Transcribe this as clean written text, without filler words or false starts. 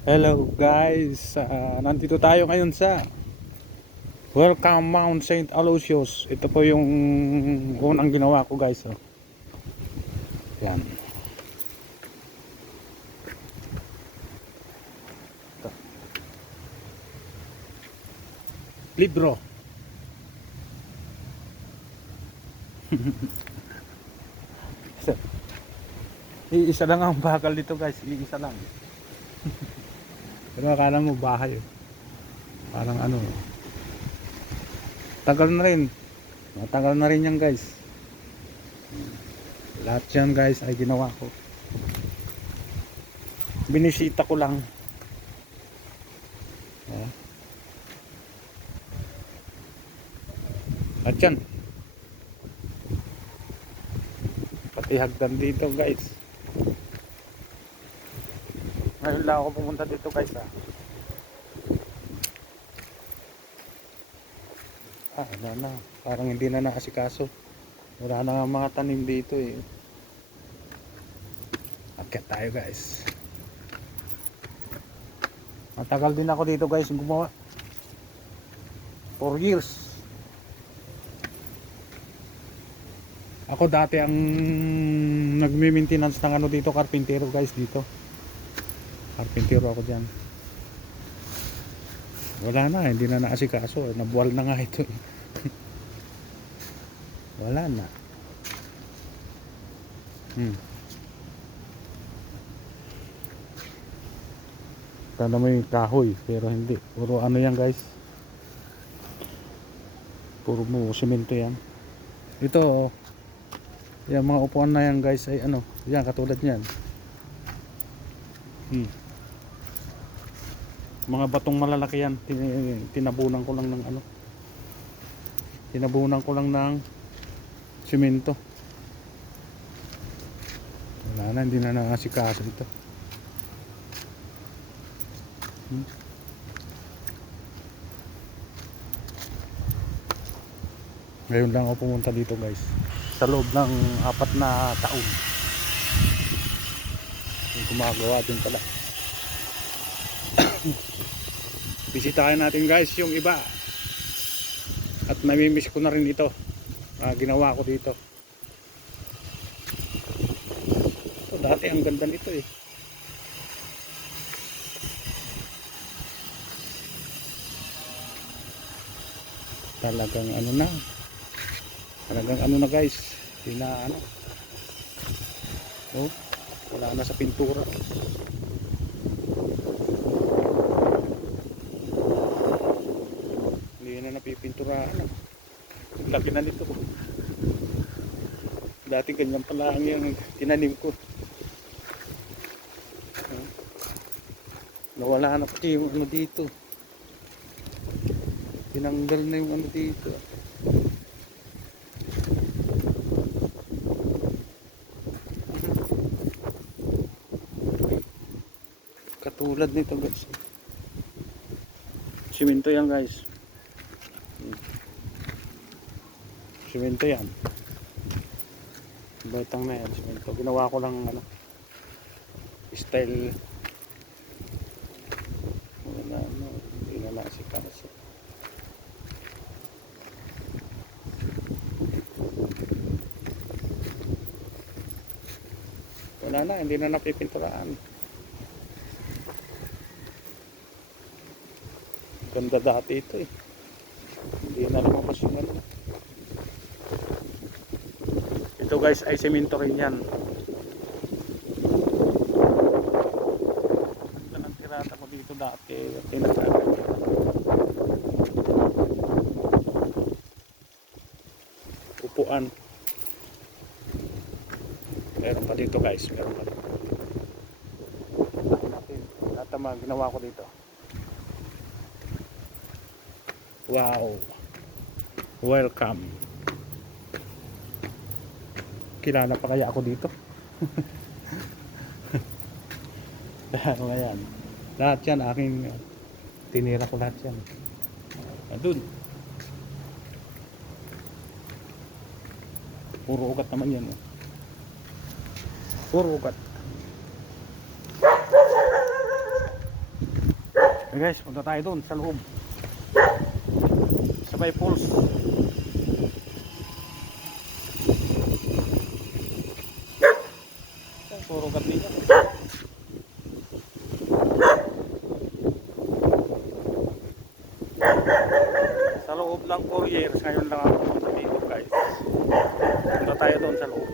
Hello guys, nandito tayo ngayon sa Welcome Mount St. Aloysius. Ito po yung unang ginawa ko guys. Oh. Yan. Ito. Libro. Iisa lang ang bakal dito guys, iisa lang. Pero akala mo bahay. Oh. Parang ano. Tagal na rin. Matagal na rin yan guys. Lahat yan guys ay ginawa ko. Binisita ko lang. At yan. Pati hagdan dito guys. Ngayon lang ako pumunta dito guys wala na. Parang hindi na naasikaso. Wala na nga mga tanim dito eh. Akyat tayo guys. Matagal din ako dito guys gumawa. 4 years. Ako dati ang nagme-maintenance ng ano dito, karpintero guys dito. Karpintero ako dyan. Wala na, hindi na naasikaso. Nabuwal na nga ito. Wala na. Sana may kahoy, pero hindi. Puro ano yan guys. Puro mo semento yan. Ito, yung mga upuan na yan guys ay ano, yan katulad niyan. Mga batong malalaki yan. Tinabunan ko lang ng ano. Tinabunan ko lang ng semento. Wala na, hindi na nakasikaso ito. Ngayon lang ako pumunta dito guys. Sa loob ng 4 na taon. Yung gumagawa din pala. Bisitahin natin guys yung iba. At namimiss ko na rin ito. Ginawa ko dito. So, dati ang ganda nito eh. Talagang ano na. Talagang ano na guys. Hindi na ano. Oh, wala na sa pintura. Napipinturahan na. Laki na nito. Dati ganyan pala ang yung tinanim ko. Nawala na pati yung ano dito. Tinanggal na yung ano dito. Katulad nito guys. Simento yan guys. Simento yan. Batang na yan, simento. Ginawa ko lang ano, style. Wala na, hindi na nasikaso. Wala na, hindi na napipinturaan. Ganda dati ito eh. Hindi na lumabas yung ano. Ito guys ay semento rin yan. Ito ang tirata ko dito dati. Upuan. Meron pa dito guys. Meron pa dito. Lahat ang mga ginawa ko dito. Wow. Welcome. Kilala pa kaya ako dito? Ayan. Lahat yan aking tinira ko lahat yan. Doon. Puro ugat naman yan. Puro ugat. Okay guys, punta tayo doon sa loob. Sa may falls. Puro gatilya. Sa loob lang 4 years. Ngayon lang ako pumunta dito guys. Punta tayo doon sa loob.